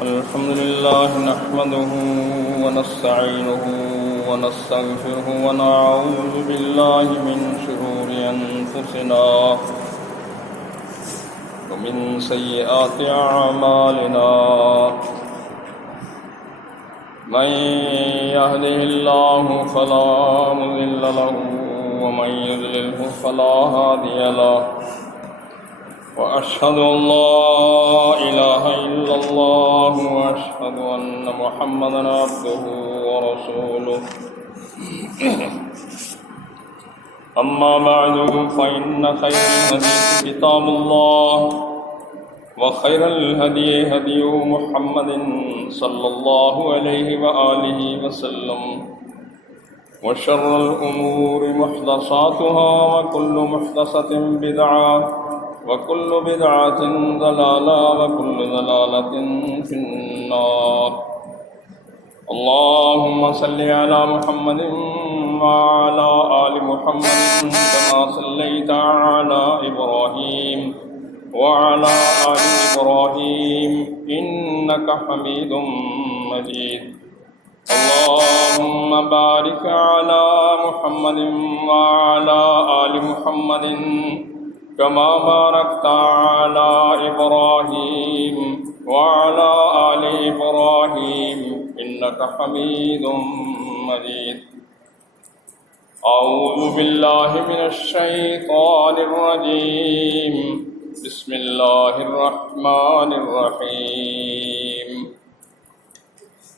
الحمد لله نحمده ونستعينه ونستغفره ونعوذ بالله من شرور أنفسنا ومن سيئات أعمالنا من يهده الله فلا مضل له ومن يضلله فلا هادي له وأشهد أن لا إله إلا الله وأشهد أن محمدا عبده ورسوله أما بعد فإن خير الحديث كتاب الله وخير الهدي هدي محمد صلى الله عليه وآله وسلم وشر الأمور محدثاتها وكل محدثة بدعة وكل بدعة ضلالة وكل ضلالة في النار اللهم صل على محمد وعلى آل محمد كما صليت على إبراهيم وعلى آل إبراهيم إنك حميد مجيد اللهم بارك على محمد وعلى آل محمد كما باركت على إبراهيم وعلى آل إبراهيم إنك حميد مجيد أعوذ بالله من الشيطان الرجيم بسم الله الرحمن الرحيم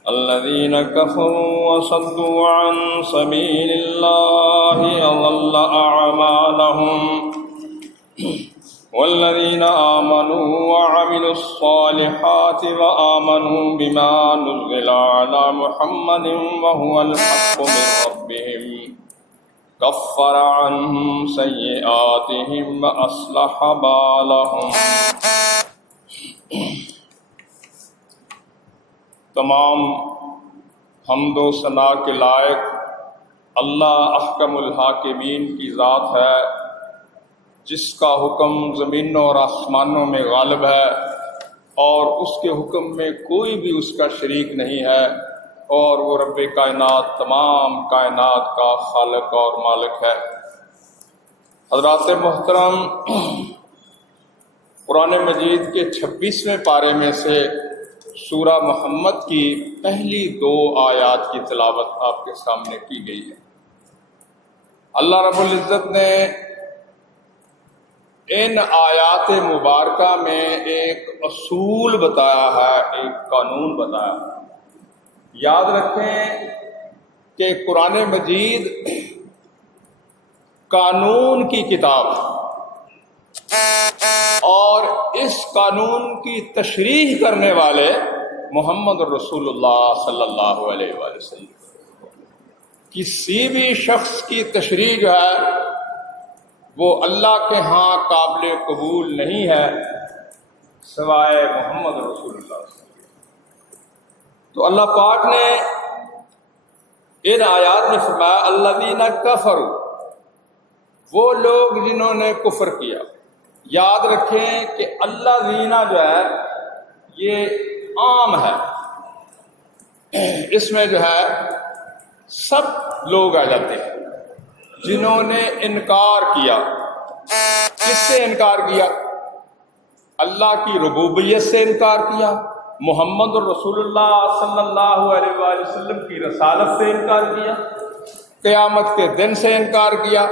الذين كفروا وصدوا عن سبيل الله أضل أعمالهم والذين آمنوا وعملوا الصالحات وآمنوا بما نزل على محمد وهو الحق من ربهم كفر عنهم سيئاتهم وأصلح بالهم. تمام حمد و ثنا کے لائق اللہ احکم الحاکمین کی ذات ہے جس کا حکم زمینوں اور آسمانوں میں غالب ہے اور اس کے حکم میں کوئی بھی اس کا شریک نہیں ہے اور وہ رب کائنات تمام کائنات کا خالق اور مالک ہے. حضرات محترم، قرآن مجید کے 26ویں پارے میں سے سورہ محمد کی پہلی 2 آیات کی تلاوت آپ کے سامنے کی گئی ہے. اللہ رب العزت نے ان آیات مبارکہ میں ایک اصول بتایا ہے، ایک قانون بتایا ہے. یاد رکھیں کہ قرآن مجید قانون کی کتاب ہے اور اس قانون کی تشریح کرنے والے محمد رسول اللہ صلی اللہ علیہ وآلہ وسلم. کسی بھی شخص کی تشریح جو ہے وہ اللہ کے ہاں قابل قبول نہیں ہے سوائے محمد رسول اللہ. تو اللہ پاک نے ان آیات میں فرمایا الذین کفروا، وہ لوگ جنہوں نے کفر کیا. یاد رکھیں کہ اللہ زینہ جو ہے یہ عام ہے، اس میں جو ہے سب لوگ آ جاتے ہیں جنہوں نے انکار کیا. کس سے انکار کیا؟ اللہ کی ربوبیت سے انکار کیا، محمد رسول اللہ صلی اللہ علیہ وآلہ وسلم کی رسالت سے انکار کیا، قیامت کے دن سے انکار کیا،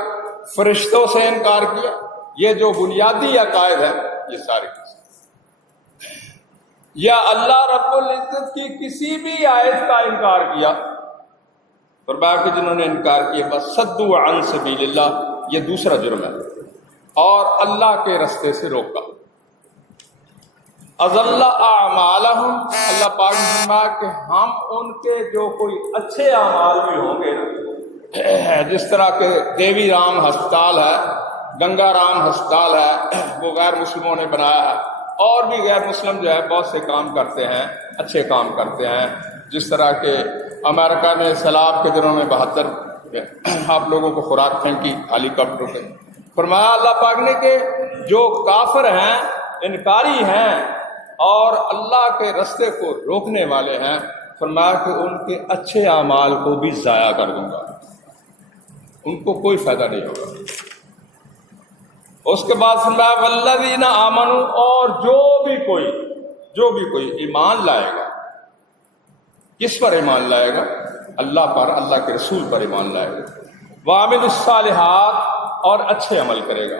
فرشتوں سے انکار کیا. یہ جو بنیادی عقائد ہے یہ سارے یا اللہ رب العزت کی کسی بھی آیت کا انکار کیا. فرمایا کہ جنہوں نے انکار کیا بس صدوا عن سبیل اللہ، یہ دوسرا جرم ہے، اور اللہ کے رستے سے روکا. اضل اعمالہم، اللہ پاک نے فرمایا کہ ہم ان کے جو کوئی اچھے اعمال بھی ہوں گے نا، جس طرح کہ دیوی رام ہسپتال ہے، گنگا رام ہسپتال ہے، وہ غیر مسلموں نے بنایا ہے، اور بھی غیر مسلم جو ہے بہت سے کام کرتے ہیں، اچھے کام کرتے ہیں، جس طرح کہ امریکہ نے سیلاب کے دنوں میں 72 آپ لوگوں کو خوراک پھینکی ہیلی کاپٹر سے۔ فرمایا اللہ پاک نے کہ جو کافر ہیں، انکاری ہیں اور اللہ کے رستے کو روکنے والے ہیں، فرمایا کہ ان کے اچھے اعمال کو بھی ضائع کر دوں گا، ان کو کوئی فائدہ نہیں ہوگا۔ اس کے بعد فرمایا والذین آمنوا، اور جو بھی کوئی ایمان لائے گا، کس پر ایمان لائے گا؟ اللہ پر، اللہ کے رسول پر ایمان لائے گا، وعملوا الصالحات، اور اچھے عمل کرے گا،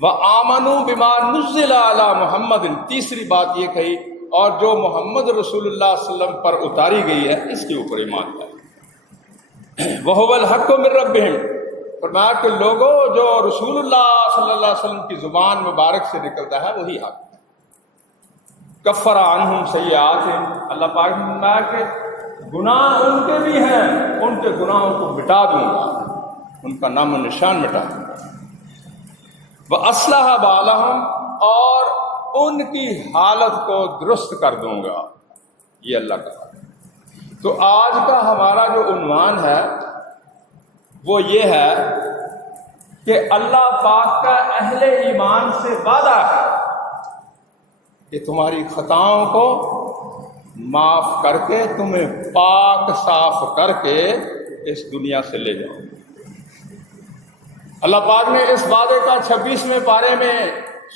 وآمنوا بما نزل علی محمد، تیسری بات یہ کہی، اور جو محمد رسول اللہ صلی اللہ علیہ وسلم پر اتاری گئی ہے اس کے اوپر ایمان لائے، وہو الحق من ربہم، فرمایا کہ لوگوں جو رسول اللہ صلی اللہ علیہ وسلم کی زبان مبارک سے نکلتا ہے وہی حق۔ کفر عنہم سیئاتہم، اللہ پاک نے فرمایا کہ گناہ ان کے بھی ہیں، ان کے گناہوں کو مٹا دوں گا، ان کا نام و نشان مٹا دوں گا، وَأَصْلَحَ بَالَهُمْ، اور ان کی حالت کو درست کر دوں گا، یہ اللہ کا۔ تو آج کا ہمارا جو عنوان ہے وہ یہ ہے کہ اللہ پاک کا اہل ایمان سے وعدہ ہے کہ تمہاری خطاؤں کو معاف کر کے تمہیں پاک صاف کر کے اس دنیا سے لے جاؤں۔ اللہ پاک نے اس وعدے کا 26ویں پارے میں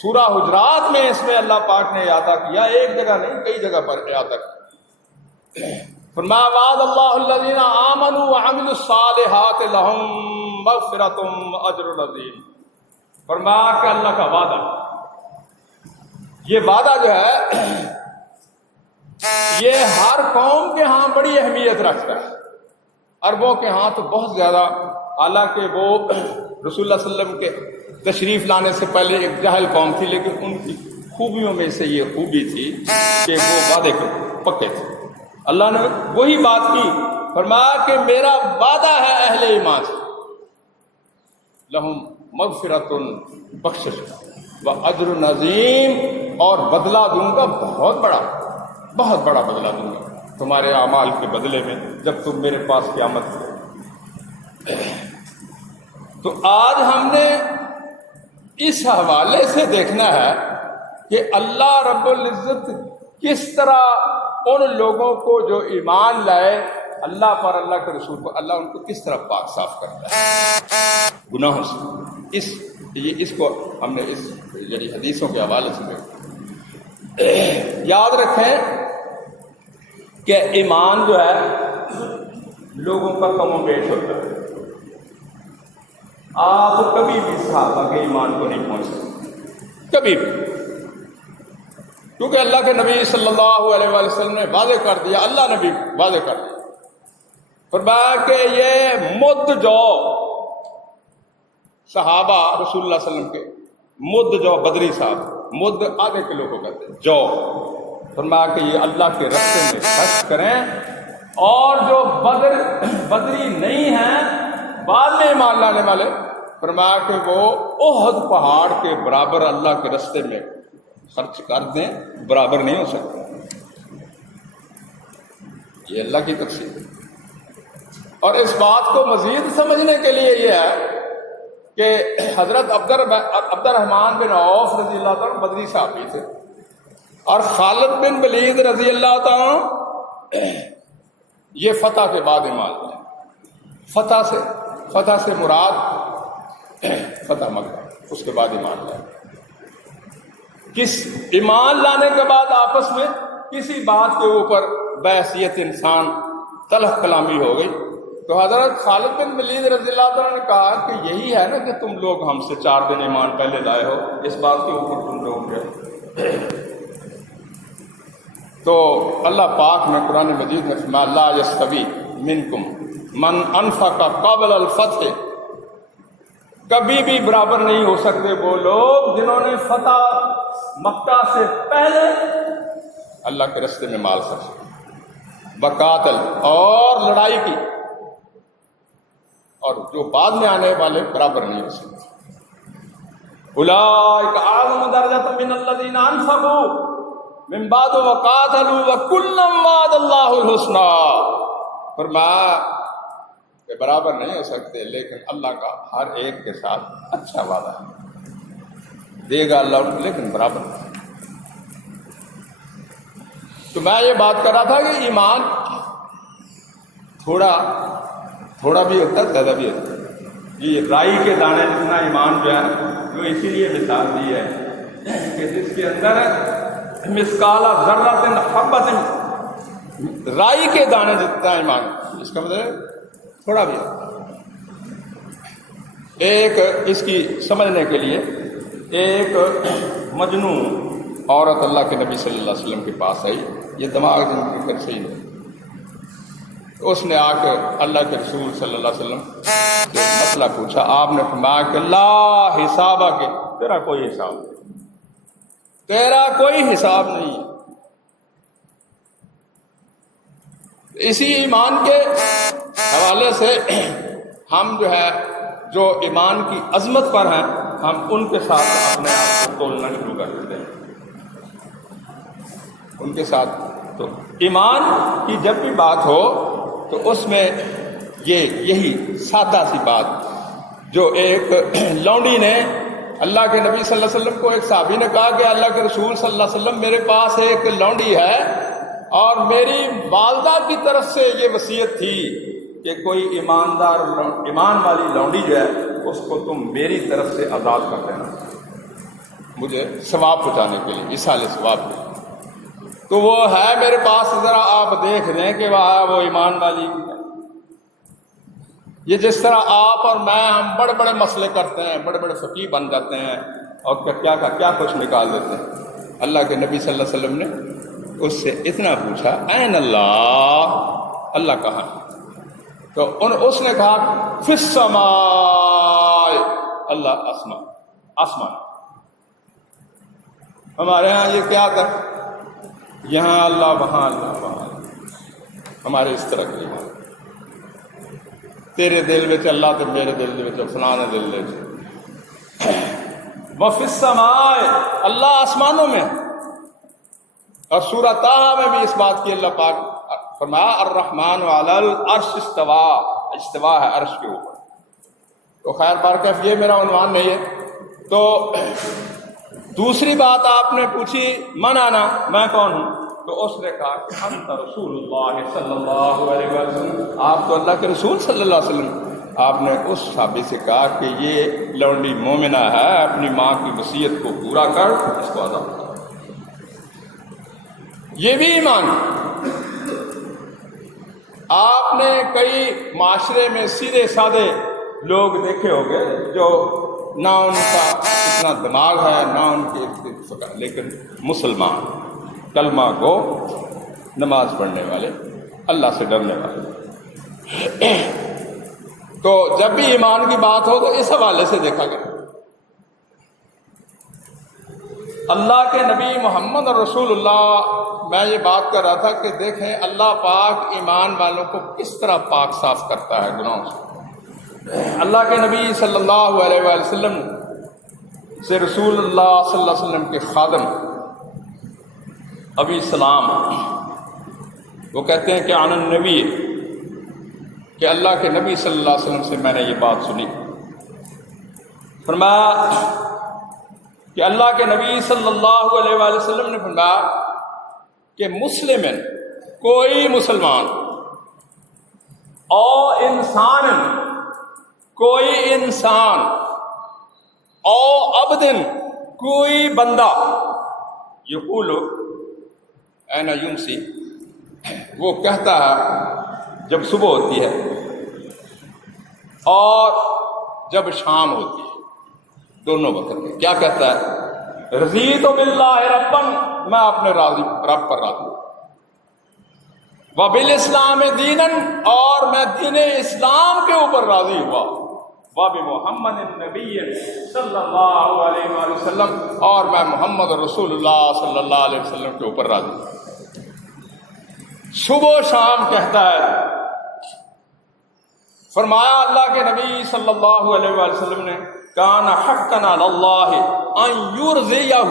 سورہ حجرات میں اس میں اللہ پاک نے احاطہ کیا، ایک جگہ نہیں کئی جگہ پر احاطہ کیا۔ فرمایا وعد اللہ الذین آمنوا وعملوا الصالحات لہم مغفرۃ واجر عظیم، فرمایا کہ اللہ کا وعدہ، یہ وعدہ جو ہے یہ ہر قوم کے ہاں بڑی اہمیت رکھتا ہے، عربوں کے ہاں تو بہت زیادہ، حالانکہ وہ رسول اللہ صلی اللہ علیہ وسلم کے تشریف لانے سے پہلے ایک جاہل قوم تھی، لیکن ان کی خوبیوں میں سے یہ خوبی تھی کہ وہ وعدے کے پکے تھے۔ اللہ نے وہی بات کی، فرمایا کہ میرا وعدہ ہے اہل ایمان سے، لہم مغفرۃ، بخشش واجر عظیم، اور بدلہ دوں گا بہت بڑا بدلہ دوں گا تمہارے اعمال کے بدلے میں جب تم میرے پاس قیامت ہو۔ تو آج ہم نے اس حوالے سے دیکھنا ہے کہ اللہ رب العزت کس طرح ان لوگوں کو جو ایمان لائے اللہ پر، اللہ کے رسول پر، اللہ ان کو کس طرح پاک صاف کرتا ہے گناہوں سے۔ اس کو ہم نے اس یعنی حدیثوں کے حوالے سے دیکھا۔ یاد رکھیں کہ ایمان جو ہے لوگوں کا کم و بیش ہوتا ہے، آپ کبھی بھی صحابہ کے ایمان کو نہیں پہنچ سکتے، کبھی بھی، کیونکہ اللہ کے نبی صلی اللہ علیہ وآلہ وسلم نے واضح کر دیا، اللہ نے بھی واضح کر دیا، فرمایا کہ یہ مد جو صحابہ رسول اللہ صلی اللہ علیہ وسلم کے مد جو بدری صاحب، مد آدھے کلو کو کہتے ہیں جو، فرمایا کہ یہ اللہ کے راستے میں خرچ کریں، اور جو بدری نہیں ہیں بعد میں ایمان لانے والے، فرمایا کہ وہ احد پہاڑ کے برابر اللہ کے راستے میں خرچ کر دیں، برابر نہیں ہو سکتا، یہ اللہ کی تقسیم ہے۔ اور اس بات کو مزید سمجھنے کے لیے یہ ہے کہ حضرت عبد الرحمن بن عوف رضی اللہ عنہ بدری صحابی تھے، اور خالد بن ولید رضی اللہ عنہ یہ فتح کے بعد ایمان لائے، فتح سے مراد فتح مکہ، اس کے بعد ایمان لائے۔ کس ایمان لانے کے بعد آپس میں کسی بات کے اوپر بحثیت انسان تلخ کلامی ہو گئی، تو حضرت خالد بن ولید رضی اللہ عنہ نے کہا کہ یہی ہے نا کہ تم لوگ ہم سے 4 دن ایمان پہلے لائے ہو، اس بات کے اوپر تم لوگ گئے۔ تو اللہ پاک نے قرآن مجید میں فرمایا لا یستوی منکم من انفق قبل الفتح، کبھی بھی برابر نہیں ہو سکتے وہ لوگ جنہوں نے فتح مکہ سے پہلے اللہ کے راستے میں مال خرچ کیا، بقاتل اور لڑائی کی، اور جو بعد میں آنے والے برابر نہیں ہو سکتے۔ اولئک اعظم درجۃ من الذین انفقوا من بعد وقاتلوا وکلا وعد اللہ الحسنی۔ فرمایا کہ برابر نہیں ہو سکتے، لیکن اللہ کا ہر ایک کے ساتھ اچھا وعدہ ہے، دے گا اللہ لیکن برابر نہیں۔ تو میں یہ بات کر رہا تھا کہ ایمان تھوڑا بھی ہوتا ہے، زیادہ بھی ہوتا ہے۔ یہ رائی کے دانے جتنا ایمان جو ہے وہ اسی لیے مثال دی ہے کہ جس کے اندر مثقال ذرۃ حبۃ، رائی کے دانے جتنا ایمان، اس کا مطلب تھوڑا بھی ہوتا ہے۔ ایک اس کی سمجھنے کے لیے ایک مجنون عورت اللہ کے نبی صلی اللہ علیہ وسلم کے پاس آئی، یہ دماغ جن کی صحیح ہے، اس نے آ کر اللہ کے رسول صلی اللہ علیہ وسلم سے مسئلہ پوچھا۔ آپ نے فرمایا کہ لا حساب کے، تیرا کوئی حساب نہیں، تیرا کوئی حساب نہیں ہے۔ اسی ایمان کے حوالے سے ہم جو ہے جو ایمان کی عظمت پر ہیں، ہم ان کے ساتھ اپنے آپ کو تولنا شروع کر دیتے ہیں، ان کے ساتھ۔ تو ایمان کی جب بھی بات ہو تو اس میں یہی سادہ سی بات، جو ایک لونڈی نے اللہ کے نبی صلی اللہ علیہ وسلم کو، ایک صحابی نے کہا کہ اللہ کے رسول صلی اللہ علیہ وسلم میرے پاس ایک لونڈی ہے اور میری والدہ کی طرف سے یہ وصیت تھی کہ کوئی ایماندار ایمان والی لونڈی جو ہے اس کو تم میری طرف سے آزاد کر دینا، مجھے ثواب پہنچانے کے لیے، اصال ثواب کے لیے۔ تو وہ ہے میرے پاس، ذرا آپ دیکھ لیں کہ وہ ایمان والی ہے۔ یہ جس طرح آپ اور میں ہم بڑے بڑے مسئلے کرتے ہیں، بڑے بڑے فقیہ بن جاتے ہیں اور کیا کچھ نکال دیتے ہیں۔ اللہ کے نبی صلی اللہ علیہ وسلم نے اس سے اتنا پوچھا، این اللہ، اللہ کہاں ہے؟ تو اس نے کہا فی السماء، اللہ آسمان۔ ہمارے ہاں یہ کیا تھا، یہاں اللہ، وہاں اللہ، وہاں اللہ۔ ہمارے اس طرح کی بات، تیرے دل میں اللہ تو میرے دل میں فلاں دل میں، وفی السماء، اللہ آسمانوں میں۔ اور سورہ طٰہٰ میں بھی اس بات کی اللہ پاک فرمایا الرحمن علی العرش استوا، استوا ہے عرش کے اوپر۔ تو خیر بارکیف یہ میرا عنوان نہیں ہے۔ تو دوسری بات آپ نے پوچھی من آنا، میں کون ہوں؟ تو اس نے کہا کہ انت رسول اللہ صلی اللہ علیہ وسلم، آپ تو اللہ کے رسول صلی اللہ علیہ وسلم۔ آپ نے اس صحابی سے کہا کہ یہ لونڈی مومنہ ہے، اپنی ماں کی وصیت کو پورا کر، اس کو آزاد کر۔ یہ بھی ایمان۔ آپ نے کئی معاشرے میں سیدھے سادے لوگ دیکھے ہوں گے جو نہ ان کا اتنا دماغ ہے، نہ ان کی فکر، لیکن مسلمان، کلمہ گو، نماز پڑھنے والے، اللہ سے ڈرنے والے۔ تو جب بھی ایمان کی بات ہو تو اس حوالے سے دیکھا گیا۔ اللہ کے نبی محمد رسول اللہ، میں یہ بات کر رہا تھا کہ دیکھیں اللہ پاک ایمان والوں کو کس طرح پاک صاف کرتا ہے گناہوں سے۔ اللہ کے نبی صلی اللہ علیہ وآلہ وسلم سے رسول اللہ صلی اللہ علیہ وسلم کے خادم ابی سلام وہ کہتے ہیں کہ عن النبی، کہ اللہ کے نبی صلی اللہ علیہ وسلم سے میں نے یہ بات سنی، فرمایا کہ اللہ کے نبی صلی اللہ علیہ وآلہ وسلم نے فرمایا کہ مسلمن، کوئی مسلمان، او انسان، کوئی انسان، او عبدن، کوئی بندہ، یقول این یمسی، وہ کہتا ہے جب صبح ہوتی ہے اور جب شام ہوتی ہے، دونوں وقت میں کیا کہتا ہے؟ رضیت باللہ ربًا، میں اپنے رب پر راضی ہوں، وبالاسلام دینا، اور میں دین اسلام کے اوپر راضی ہوا، وبمحمد النبی صلی اللہ علیہ وآلہ وسلم، اور میں محمد رسول اللہ صلی اللہ علیہ وسلم کے اوپر راضی ہوں۔ صبح و شام کہتا ہے۔ فرمایا اللہ کے نبی صلی اللہ علیہ وآلہ وسلم نے، کان حقا علی اللہ ان یرضیہ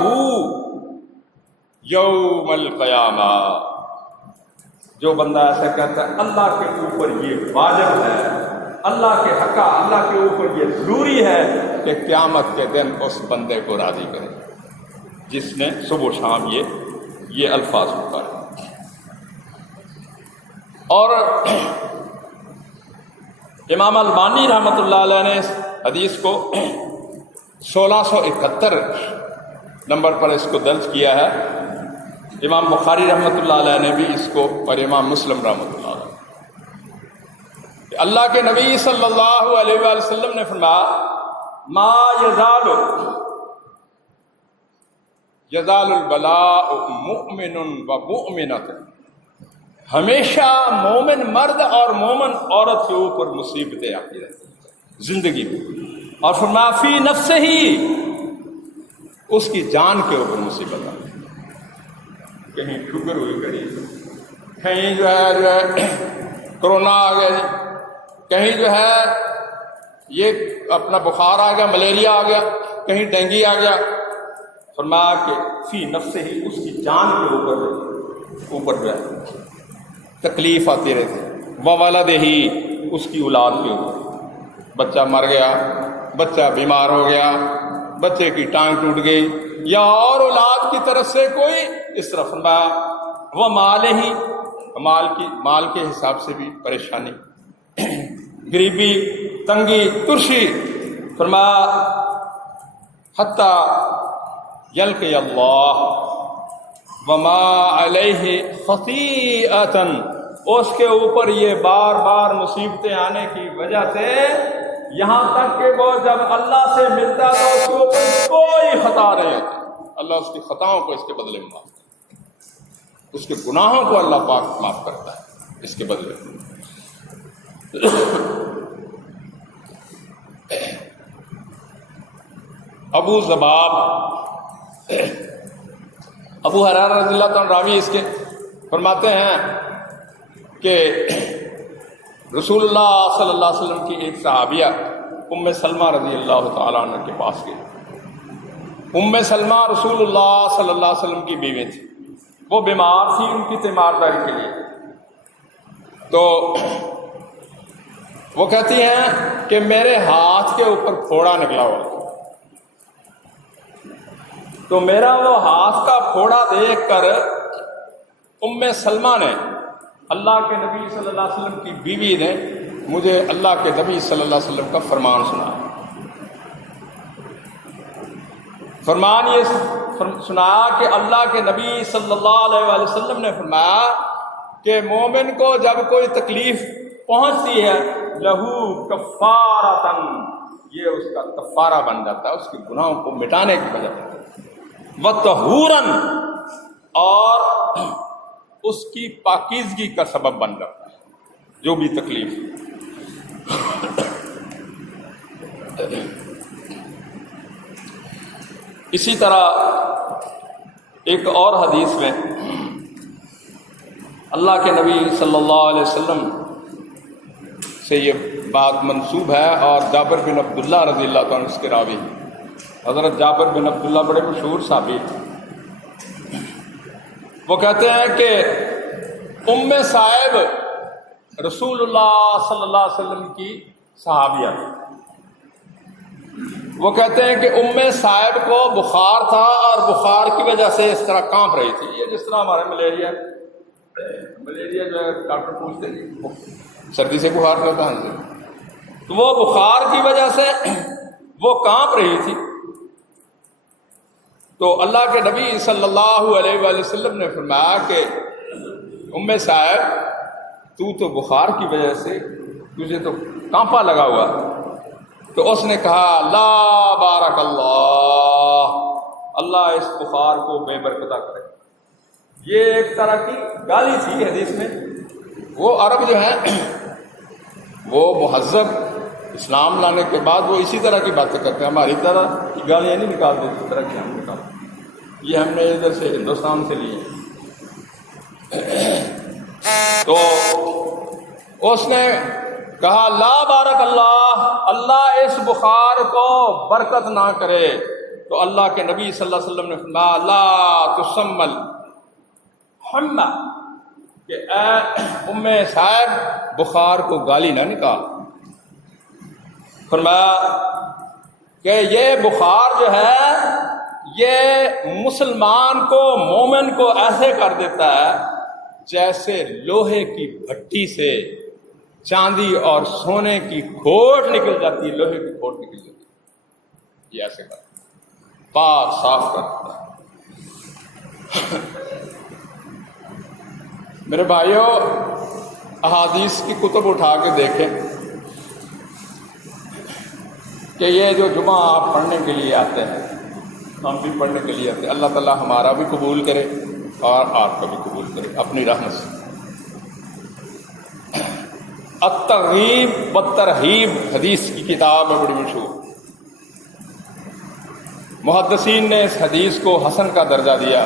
یوم القیامہ، جو بندہ ایسا کہتا ہے اللہ کے اوپر یہ واجب ہے، اللہ کے حقا، اللہ کے اوپر یہ ضروری ہے کہ قیامت کے دن اس بندے کو راضی کرے جس نے صبح و شام یہ الفاظ پکارے۔ اور امام البانی رحمۃ اللہ علیہ نے اس حدیث کو 1671 نمبر پر اس کو درج کیا ہے۔ امام بخاری رحمۃ اللہ علیہ نے بھی اس کو، اور امام مسلم رحمۃ اللہ علیہ، اللہ کے نبی صلی اللہ علیہ وآلہ وسلم نے فرمایا، ما یزال البلاء مؤمن و مؤمنۃ، ہمیشہ مومن مرد اور مومن عورت کے اوپر مصیبتیں آتی رہتی ہیں زندگی میں، اور فرمایا فی نفسہ ہی، اس کی جان کے اوپر مصیبت آتی ہے، کہیں شوگر ہوئی کہیں جو ہے کرونا آ گیا جی، کہیں جو ہے یہ اپنا بخار آ گیا، ملیریا آ گیا، کہیں ڈینگی آ گیا۔ فرمایا کہ فی نفسہ ہی، اس کی جان کے اوپر جو ہے تکلیف آتی رہتی، وولدہ ہی، اس کی اولاد کے اوپر، بچہ مر گیا، بچہ بیمار ہو گیا، بچے کی ٹانگ ٹوٹ گئی، یا اور اولاد کی طرف سے کوئی اس طرح فرمایا، وہ مال ہی، مال کے حساب سے بھی پریشانی، غریبی، تنگی، ترشی۔ فرمایا حتی یلقی اللہ وما علیہ خطیئۃ، اس کے اوپر یہ بار بار مصیبتیں آنے کی وجہ سے یہاں تک کہ وہ جب اللہ سے ملتا تو اس کے اوپر کوئی خطا نہیں ہوتی، اللہ اس کی خطاؤں کو اس کے بدلے میں معاف کرتا ہے، اس کے گناہوں کو اللہ پاک معاف کرتا ہے اس کے بدلے میں۔ ابو ذباب، ابو ہریرہ رضی اللہ عنہ راوی اس کے، فرماتے ہیں کہ رسول اللہ صلی اللہ علیہ وسلم کی ایک صحابیہ ام سلمہ رضی اللہ تعالیٰ عنہ کے پاس گئی۔ ام سلمہ رسول اللہ صلی اللہ علیہ وسلم کی بیوی تھی، وہ بیمار تھی ان کی تیمارداری کے لیے، تو وہ کہتی ہیں کہ میرے ہاتھ کے اوپر پھوڑا نکلا ہوا، تو میرا وہ ہاتھ کا پھوڑا دیکھ کر ام سلمہ نے، اللہ کے نبی صلی اللہ علیہ وسلم کی بیوی نے مجھے اللہ کے نبی صلی اللہ علیہ وسلم کا فرمان سنایا۔ فرمان یہ سنایا کہ اللہ کے نبی صلی اللہ علیہ وآلہ وسلم نے فرمایا کہ مومن کو جب کوئی تکلیف پہنچتی ہے، لہو کفارۃ، یہ اس کا کفارہ بن جاتا ہے، اس کے گناہوں کو مٹانے کی وجہ سے، وطہوراً، اور اس کی پاکیزگی کا سبب بن جاتا ہے جو بھی تکلیف۔ اسی طرح ایک اور حدیث میں اللہ کے نبی صلی اللہ علیہ وسلم سے یہ بات منسوب ہے، اور جابر بن عبداللہ رضی اللہ عنہ اس کے راوی، حضرت جابر بن عبداللہ بڑے مشہور صحابی، وہ کہتے ہیں کہ ام صائب رسول اللہ صلی اللہ علیہ وسلم کی صحابیہ تھی۔ وہ کہتے ہیں کہ ام صائب کو بخار تھا، اور بخار کی وجہ سے اس طرح کانپ رہی تھی، یہ جس طرح ہمارے ملیریا جو ہے ڈاکٹر پوچھتے ہیں سردی سے بخار ہوتا ہے، تو وہ بخار کی وجہ سے وہ کانپ رہی تھی۔ تو اللہ کے نبی صلی اللہ علیہ وآلہ وسلم نے فرمایا کہ ام صاحب تو بخار کی وجہ سے تجھے تو کانپا لگا ہوا، تو اس نے کہا لا بارک اللہ، اللہ اس بخار کو بے برکتہ کرے۔ یہ ایک طرح کی گالی تھی حدیث میں۔ وہ عرب جو ہیں وہ مہذب اسلام لانے کے بعد وہ اسی طرح کی باتیں کرتے ہیں، ہماری طرح کی گالیاں نہیں نکالتے جس طرح کی ہم نکالتے، یہ ہم نے ادھر سے ہندوستان سے لی ہیں۔ تو اس نے کہا لا بارک اللہ، اللہ اس بخار کو برکت نہ کرے۔ تو اللہ کے نبی صلی اللہ علیہ وسلم نے فرمایا لا تسمل حمہ، کہ اے ام صاحب بخار کو گالی نہ نکال۔ فرمایا کہ یہ بخار جو ہے یہ مسلمان کو، مومن کو ایسے کر دیتا ہے جیسے لوہے کی بھٹی سے چاندی اور سونے کی کھوٹ نکل جاتی ہے، لوہے کی کھوٹ نکل جاتی ہے، یہ ایسے کرتا ہے، پاک صاف کرتا ہے۔ میرے بھائیوں، احادیث کی کتب اٹھا کے دیکھیں کہ یہ جو جمعہ آپ پڑھنے کے لیے آتے ہیں، ہم بھی پڑھنے کے لیے آتے ہیں، اللہ تعالیٰ ہمارا بھی قبول کرے اور آپ کا بھی قبول کرے اپنی رحمت سے۔ الترغیب والترہیب حدیث کی کتاب ہے، بڑی مشہور، محدثین نے اس حدیث کو حسن کا درجہ دیا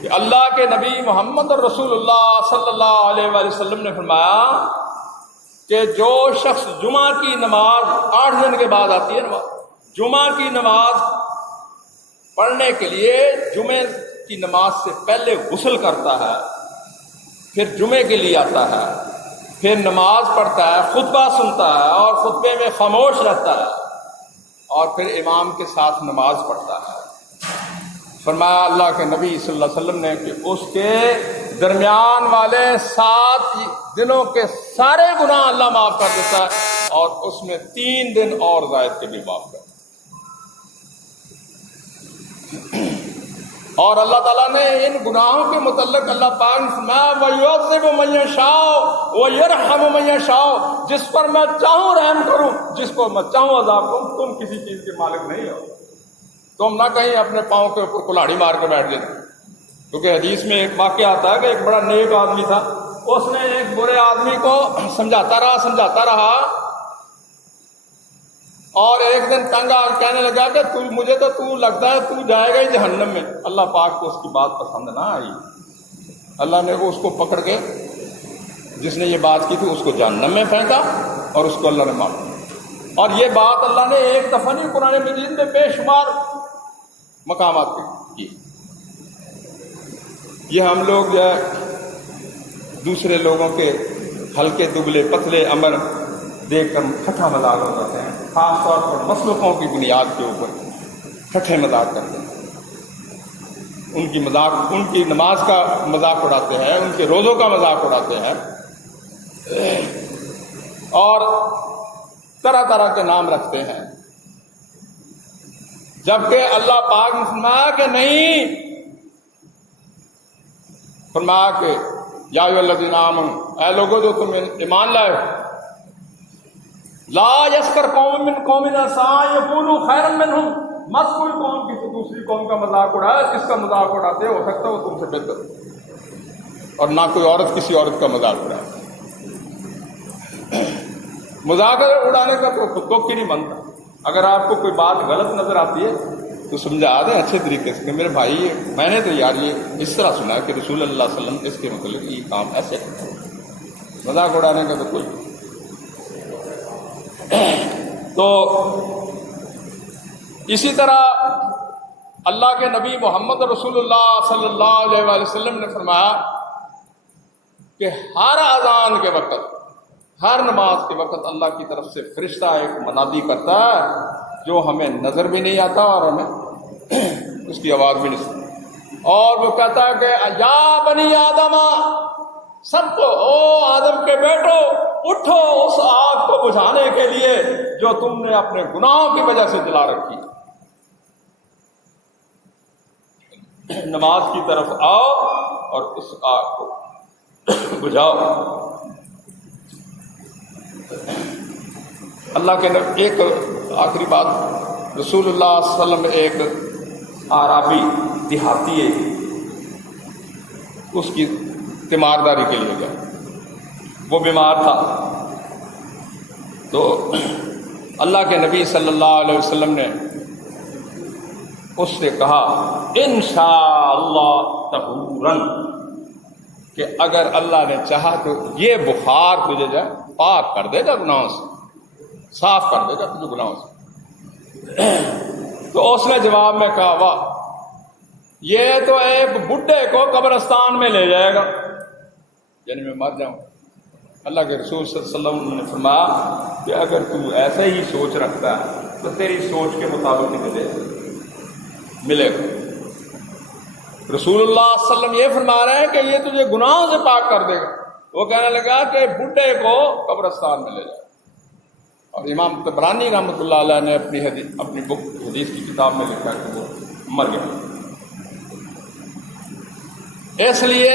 کہ اللہ کے نبی محمد رسول اللہ صلی اللہ علیہ وآلہ وسلم نے فرمایا کہ جو شخص جمعہ کی نماز 8 دن کے بعد آتی ہے نماز، جمعہ کی نماز پڑھنے کے لیے جمعے کی نماز سے پہلے غسل کرتا ہے، پھر جمعے کے لیے آتا ہے، پھر نماز پڑھتا ہے، خطبہ سنتا ہے اور خطبے میں خاموش رہتا ہے اور پھر امام کے ساتھ نماز پڑھتا ہے، فرمایا اللہ کے نبی صلی اللہ علیہ وسلم نے کہ اس کے درمیان والے 7 دنوں کے سارے گناہ اللہ معاف کر دیتا ہے اور اس میں 3 دن اور زائد کے بھی معاف کر دیتا ہے۔ اور اللہ تعالیٰ نے ان گناہوں کے متعلق اللہ پاک نے فرمایا وَيُعَذِّبُ مَن يَشَاءُ وَيَرْحَمُ مَن يَشَاءُ، جس پر میں چاہوں رحم کروں، جس کو میں چاہوں عذاب کروں۔ تم کسی چیز کے مالک نہیں ہو، تم نہ کہیں اپنے پاؤں کے اوپر کلاڑی مار کے بیٹھ جاتے، کیونکہ حدیث میں ایک واقعہ آتا ہے کہ ایک بڑا نیک آدمی تھا، اس نے ایک برے آدمی کو سمجھاتا رہا اور ایک دن تنگ آ کہنے لگا کہ مجھے تو لگتا ہے تو جائے گا ہی جہنم میں۔ اللہ پاک کو اس کی بات پسند نہ آئی، اللہ نے اس کو پکڑ کے، جس نے یہ بات کی تھی، اس کو جہنم میں پھینکا اور اس کو اللہ نے معاف کیا۔ اور یہ بات اللہ نے ایک دفعہ نہیں، قرآن مجید میں بے شمار مقامات پہ کی۔ یہ ہم لوگ جو ہے دوسرے لوگوں کے ہلکے دبلے پتلے عمل دیکھ کر ٹھٹھا مذاق ہو جاتے ہیں، خاص طور پر مسلکوں کی بنیاد کے اوپر ٹھٹھے مذاق کرتے ہیں، ان کی نماز کا مذاق اڑاتے ہیں، ان کے روزوں کا مذاق اڑاتے ہیں اور طرح طرح کے نام رکھتے ہیں، جبکہ اللہ پاک نے فرمایا کہ نہیں، فرمایا کہ یا ایھا الذین آمنوا، اے لوگوں جو تم ایمان لائے، لا یسخر قوم من قوم عسى ان یکونوا خیرا منہم، مت کوئی قوم کسی دوسری قوم کا مذاق اڑائے، اس کا مذاق اڑاتے ہو سکتا ہے وہ تم سے بہتر ہو، اور نہ کوئی عورت کسی عورت کا مذاق اڑائے۔ مذاق اڑانے کا تو کی نہیں بنتا۔ اگر آپ کو کوئی بات غلط نظر آتی ہے تو سمجھا دیں اچھے طریقے سے کہ میرے بھائی میں نے تو یار یہ اس طرح سنا کہ رسول اللہ صلی اللہ علیہ وسلم اس کے متعلق یہ کام ایسے کرتے ہیں، مذاق اڑانے کا تو کوئی۔ تو اسی طرح اللہ کے نبی محمد رسول اللہ صلی اللہ علیہ وآلہ وسلم نے فرمایا کہ ہر اذان کے وقت، ہر نماز کے وقت اللہ کی طرف سے فرشتہ ایک منادی کرتا ہے جو ہمیں نظر بھی نہیں آتا اور ہمیں اس کی آواز بھی نہیں سنتی، اور وہ کہتا ہے کہ یا بنی آدم، سب کو، او آدم کے بیٹو، اٹھو اس آگ کو بجھانے کے لیے جو تم نے اپنے گناہوں کی وجہ سے جلا رکھی، نماز کی طرف آؤ اور اس آگ کو بجھاؤ۔ اللہ کے نبی، ایک آخری بات، رسول اللہ صلی اللہ علیہ وسلم ایک اعرابی دیہاتی ہے، اس کی تیمارداری کے لیے گیا، وہ بیمار تھا، تو اللہ کے نبی صلی اللہ علیہ وسلم نے اس سے کہا انشاءاللہ طہورن، کہ اگر اللہ نے چاہا تو یہ بخار تجھے جو پاک کر دے گا گناہوں سے، صاف کر دے گا تجھے گناہوں سے۔ تو اس نے جواب میں کہا واہ، یہ تو ایک بڈھے کو قبرستان میں لے جائے گا، یعنی میں مر جاؤں۔ اللہ کے رسول صلی اللہ علیہ وسلم نے فرمایا کہ اگر تو ایسے ہی سوچ رکھتا ہے تو تیری سوچ کے مطابق ہی ملے گا۔ رسول اللہ صلی اللہ علیہ وسلم یہ فرما رہے ہیں کہ یہ تجھے گناہوں سے پاک کر دے گا۔ وہ کہنے لگا کہ بڈھے کو قبرستان میں لے جائے، اور امام طبرانی رحمۃ اللہ علیہ نے اپنی بک حدیث کی کتاب میں لکھا کہ وہ مر گیا۔ اس لیے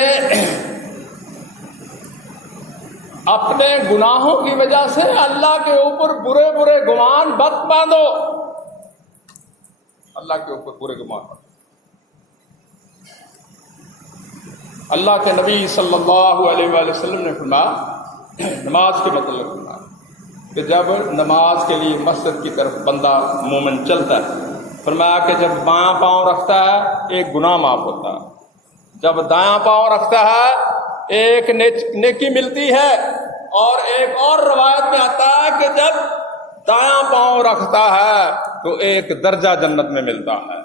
اپنے گناہوں کی وجہ سے اللہ کے اوپر برے برے گمان مت باندھو، اللہ کے اوپر برے گمان باندھو۔ اللہ کے نبی صلی اللہ علیہ وآلہ وسلم نے فرمایا، نماز کے متعلق فرمایا کہ جب نماز کے لیے مسجد کی طرف بندہ مومن چلتا ہے، فرمایا کہ جب بایاں پاؤں رکھتا ہے ایک گناہ معاف ہوتا ہے، جب دایاں پاؤں رکھتا ہے ایک نیکی ملتی ہے، اور ایک اور روایت میں آتا ہے کہ جب دایاں پاؤں رکھتا ہے تو ایک درجہ جنت میں ملتا ہے۔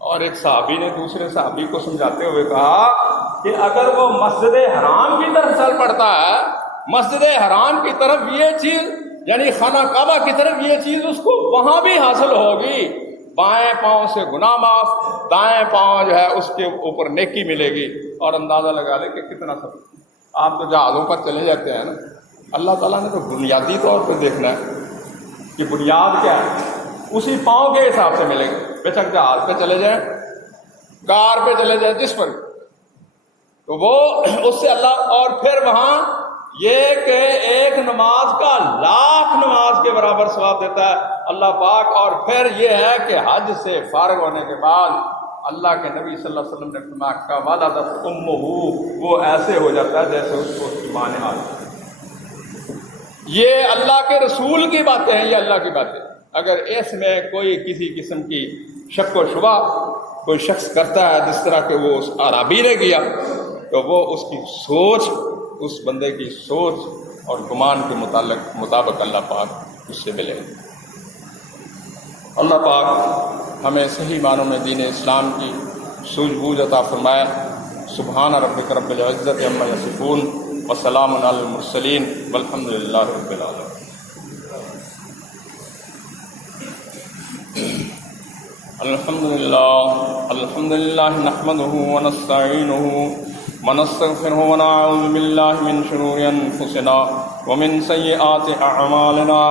اور ایک صحابی نے دوسرے صحابی کو سمجھاتے ہوئے کہا کہ اگر وہ مسجد حرام کی طرف چل پڑتا ہے، مسجد حرام کی طرف یہ چیز یعنی خانہ کعبہ کی طرف یہ چیز اس کو وہاں بھی حاصل ہوگی، بائیں پاؤں سے گناہ معاف، دائیں پاؤں جو ہے اس کے اوپر نیکی ملے گی۔ اور اندازہ لگا لے کہ کتنا سب، آپ تو جہازوں پر چلے جاتے ہیں نا، اللہ تعالیٰ نے تو بنیادی طور پہ دیکھنا ہے کہ بنیاد کیا ہے، اسی پاؤں کے حساب سے ملے گا۔ بے شک جہاز پہ چلے جائیں، کار پہ چلے جائیں، جس پر تو وہ اس سے اللہ، اور پھر وہاں یہ کہ ایک نماز کا 1,00,000 نماز کے برابر ثواب دیتا ہے اللہ پاک۔ اور پھر یہ ہے کہ حج سے فارغ ہونے کے بعد اللہ کے نبی صلی اللہ علیہ وسلم نے فرمایا کہ ولدت امہ، وہ ایسے ہو جاتا ہے جیسے اس کو اس کی ماں نے آئی۔ یہ اللہ کے رسول کی باتیں ہیں، یہ اللہ کی باتیں۔ اگر اس میں کوئی کسی قسم کی شک و شبہ کوئی شخص کرتا ہے جس طرح کہ وہ اس عربی نے کیا، تو وہ اس کی سوچ، اس بندے کی سوچ اور گمان کے مطابق اللہ پاک اس سے ملے گا۔ اللہ پاک ہمیں صحیح معنوں میں دین اسلام کی سوجھ بوجھ عطا فرمائے۔ سبحان ربک رب العزت عما یصفون وسلام علی المرسلین والحمد للہ رب العالمین۔ الحمد للہ نحمده ونستعینه ونستغفره ونعوذ باللہ من شرور انفسنا ومن سیئات اعمالنا،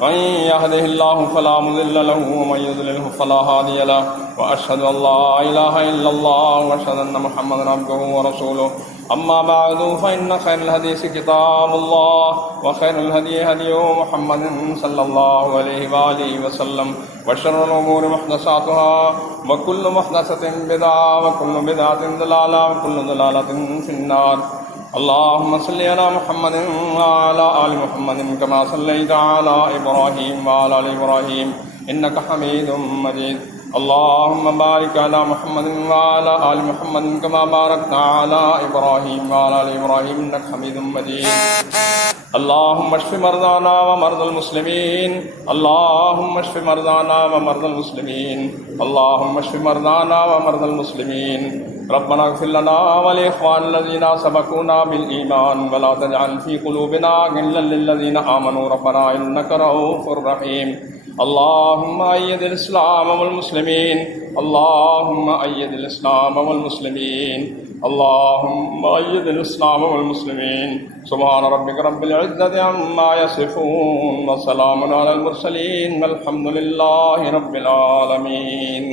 من يهده الله فلا مضل له ومن يضلل فلا هادي له، واشهد ان لا اله الا الله واشهد ان محمدا عبده ورسوله۔ اما بعد فان خير الحديث كتاب الله وخير الهدي هدي محمد صلى الله عليه واله وسلم، وشر الامور محدثاتها وكل محدثة بدعة وكل بدعة ضلالة وكل ضلالة في النار۔ اللهم صل على محمد وعلى آل محمد كما صليت على إبراهيم وعلى آل إبراهيم إنك حميد مجيد۔ اللهم بارك على محمد وعلى آل محمد كما باركت على إبراهيم وعلى آل إبراهيم إنك حميد مجيد۔ اللهم اشف مرضانا ومرضى المسلمين، اللهم اشف مرضانا ومرضى المسلمين، اللهم اشف مرضانا ومرضى المسلمين۔ ربنا اغفر لنا ولإخواننا الذين سبقونا بالإيمان ولا تجعل في قلوبنا غلا للذين آمنوا ربنا إنك رؤوف رحيم۔ اللهم أيد الإسلام والمسلمين، اللهم أيد الإسلام والمسلمين، اللهم أيد الإسلام والمسلمين۔ سبحان ربك رب العزة عما يصفون وسلام على المرسلين والحمد لله رب العالمين۔